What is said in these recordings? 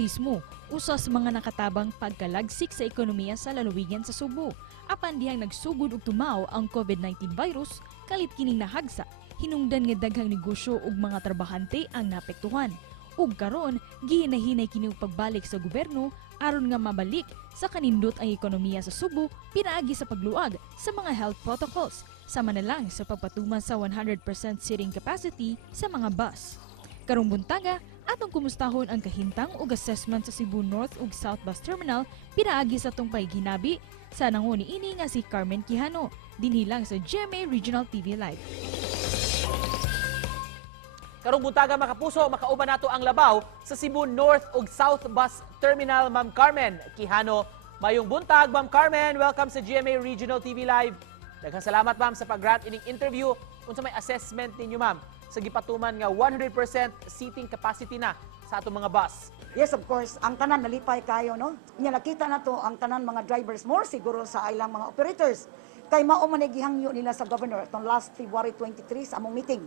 turismo, usa sa mga nakatabang pagkalagsik sa ekonomiya sa lalawigan sa Subo. Apan dihang nagsugod og tumaw ang COVID-19 virus, kalit kining nahagsa, hinungdan nga daghang negosyo ug mga trabahante ang napektuhan. Ug karon, gihinahinay kini og pagbalik sa gobyerno aron nga mabalik sa kanindot ang ekonomiya sa Subo pinaagi sa pagluag sa mga health protocols, sama na lang sa pagpatuman sa 100% seating capacity sa mga bus. Karong buntaga, atong kumustahon ang kahintang ug assessment sa Cebu North ug South Bus Terminal pinaagi sa tong paghinabi sa nanguni ini nga si Carmen Quijano, dinhi lang sa GMA Regional TV Live. Karong buntaga mga kapuso, makauban nato ang labaw sa Cebu North ug South Bus Terminal, Ma'am Carmen Quijano. Mayong buntag, Ma'am Carmen. Welcome sa GMA Regional TV Live. Daghang salamat, ma'am, sa pag-grant ining interview. Unsa may assessment ninyo, ma'am, sa gipatuman nga 100% seating capacity na sa atong mga bus? Yes, of course. Ang tanan nalipay kayo, no? Nya nakita na to ang tanan mga drivers more siguro sa ilang mga operators. Kay mao man gihangyo nila sa governor itong last February 23 sa among meeting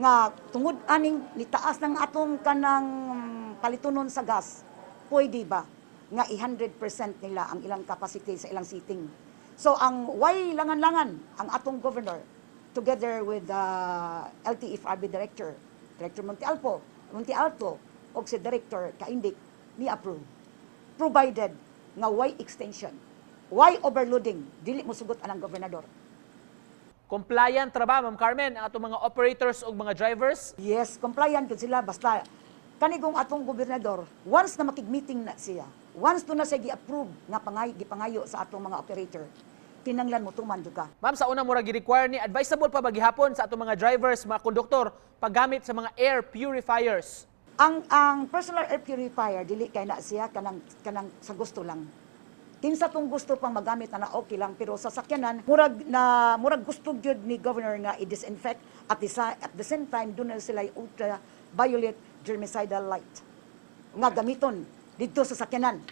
nga tungod aning nitaas ng atong kanang palitunon sa gas. Pwede ba nga 100% nila ang ilang capacity sa ilang seating? So ang way langan-langan ang atong governor together with the LTFRB Director Monte Alto, o si Director Kaindik, ni-approve. Provided nga way extension, way overloading, dili mo sugot anang gobernador. Compliant ra ba, Ma'am Carmen, ang atong mga operators ug mga drivers? Yes, compliant gud sila, basta kanigong atong gobernador, once na makig-meeting na siya, once to na siya gi-approve nga gipangayo sa atong mga operator, kinanglan mo tuman jud ka. Ma'am, sa una mura gi-require ni advisable pa ba gihapon sa atong mga drivers, mga konduktor, paggamit sa mga air purifiers? Ang personal air purifier dili kay na siya kanang sa gusto lang. Kinsa tong gusto pang magamit na okay lang, pero sa sakyanan murag gusto gyud ni governor nga i-disinfect at the same time doon na sila ultraviolet germicidal light nga gamiton dito sa sakyanan.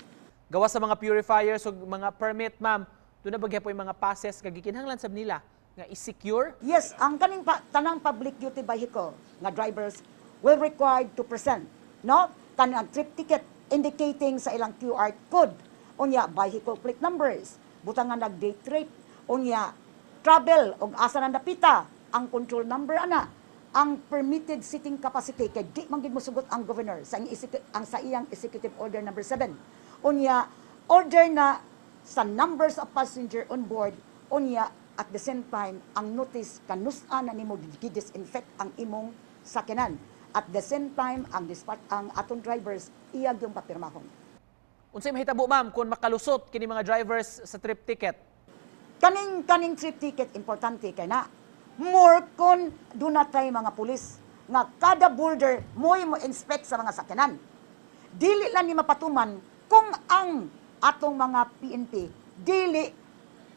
Gawa sa mga purifiers ug mga permit, ma'am, doon na bagay po yung mga passes nga gikinahanglan sab nila nga i-secure? Yes, ang kaning tanang public duty vehicle nga drivers will required to present, no? Kanang trip ticket indicating sa ilang QR code. Unya, vehicle plate numbers, butangan nag-date rate, unya, travel, o asa na napita, ang control number, ana, ang permitted seating capacity, kay di man gid mo sugot ang governor sa iyang executive order number 7. Unya, order na sa numbers of passenger on board, unya, at the same time, ang notice kanus-an na nimo gi-disinfect ang imong sakyanan. At the same time, ang atong drivers, iyag yung papirmahon. Unsay mahitabo, ma'am, kung makalusot kini mga drivers sa trip ticket? Kaning trip ticket importante kay na more kun do not tay mga pulis nga kada border mo inspect sa mga sakyanan. Dili lang ni mapatuman kung ang atong mga PNP dili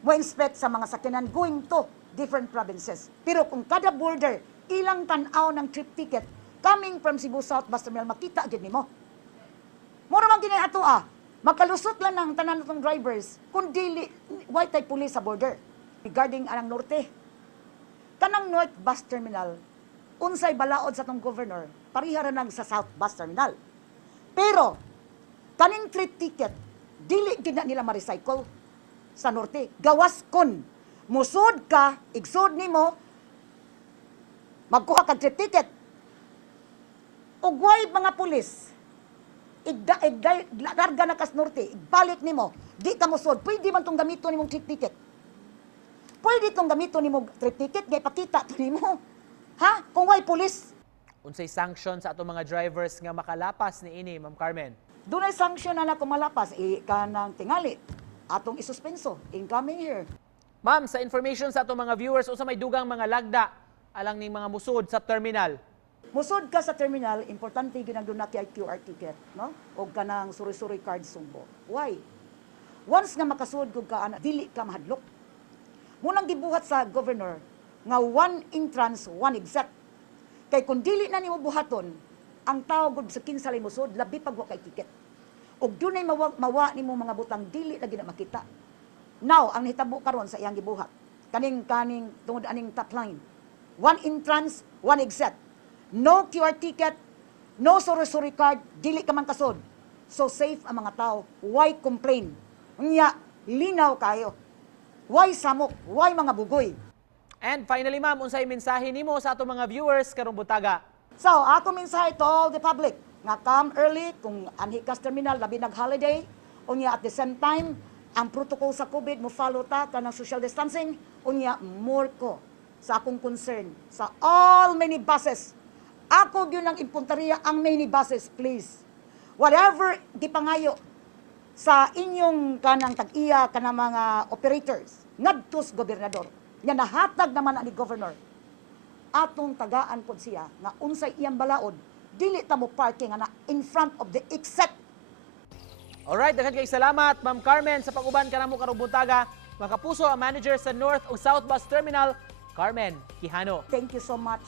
mo inspect sa mga sakyanan going to different provinces. Pero kung kada border ilang tan-aw ng trip ticket coming from Cebu South Bus Terminal, makita gid nimo. Mura man kini ato makalusot lang ng tanan natong drivers kung dili white type police sa border. Regarding anang norte, kanang North Bus Terminal, unsay balaod sa tong governor, parihara nag sa South Bus Terminal. Pero kaning trip ticket dili gid na nila ma-recycle sa norte. Gawas kon musud ka, igsud nimo magkuha kag trip ticket. Ug way mga pulis larga na kas norte, balik nimo, di ka musod, pwede man tong gamito nimong trip ticket. Pwede tong gamito nimong trip ticket, gay pakita to nimo. Ha? Kung way pulis. Unsay sanction sa atong mga drivers nga makalapas ni ini, Ma'am Carmen? Dunay sanction na kung malapas, kanang tingali, atong isuspenso, incoming here. Ma'am, sa information sa atong mga viewers, unsa may dugang mga lagda alang ning mga musod sa terminal? Musod ka sa terminal, importante ginagdo na kay QR ticket, no? O kanang suri-suri card sumbo. Why? Once nga makasud kog ka, dili ka mahadlok. Munang gibuhat sa governor nga one entrance, one exit. Kay kung dili na nimo buhaton, ang tao gud sa kinsalay musod, labi pag wa kay ticket. Og dunay mawa nimo mga butang dili lagi na makita. Now, ang hitabo karon sa iyang gibuhat, kaning tungod aning top line. One entrance, one exit. No QR ticket, no suri-suri card, dili ka man kasod So safe ang mga tao. Why complain? Unya, linaw kayo. Why samok? Why mga bugoy? And finally, ma'am, unsay mensahe nimo sa atong mga viewers karong buntaga? So, ako mensahe to all the public nga come early kung anhi kas terminal labi nag-holiday. Unya at the same time, ang protocol sa COVID mo follow ta kanang social distancing. Unya more ko sa akong concern sa all minibuses. Ako gyud ang impunteriya ang minibuses, please. Whatever gipangayo sa inyong kanang tag-iya kanang mga operators ngadtos gobernador. Nga nahatag naman ani governor. Atong tagaan pod siya nga unsay iyang balaod dili ta mo parking ana in front of the exit. Alright, daghan kay salamat, Ma'am Carmen, sa pag-uban kanamo karong buntaga. Mga kapuso, ang manager sa North ug South Bus Terminal, Carmen Quijano. Thank you so much.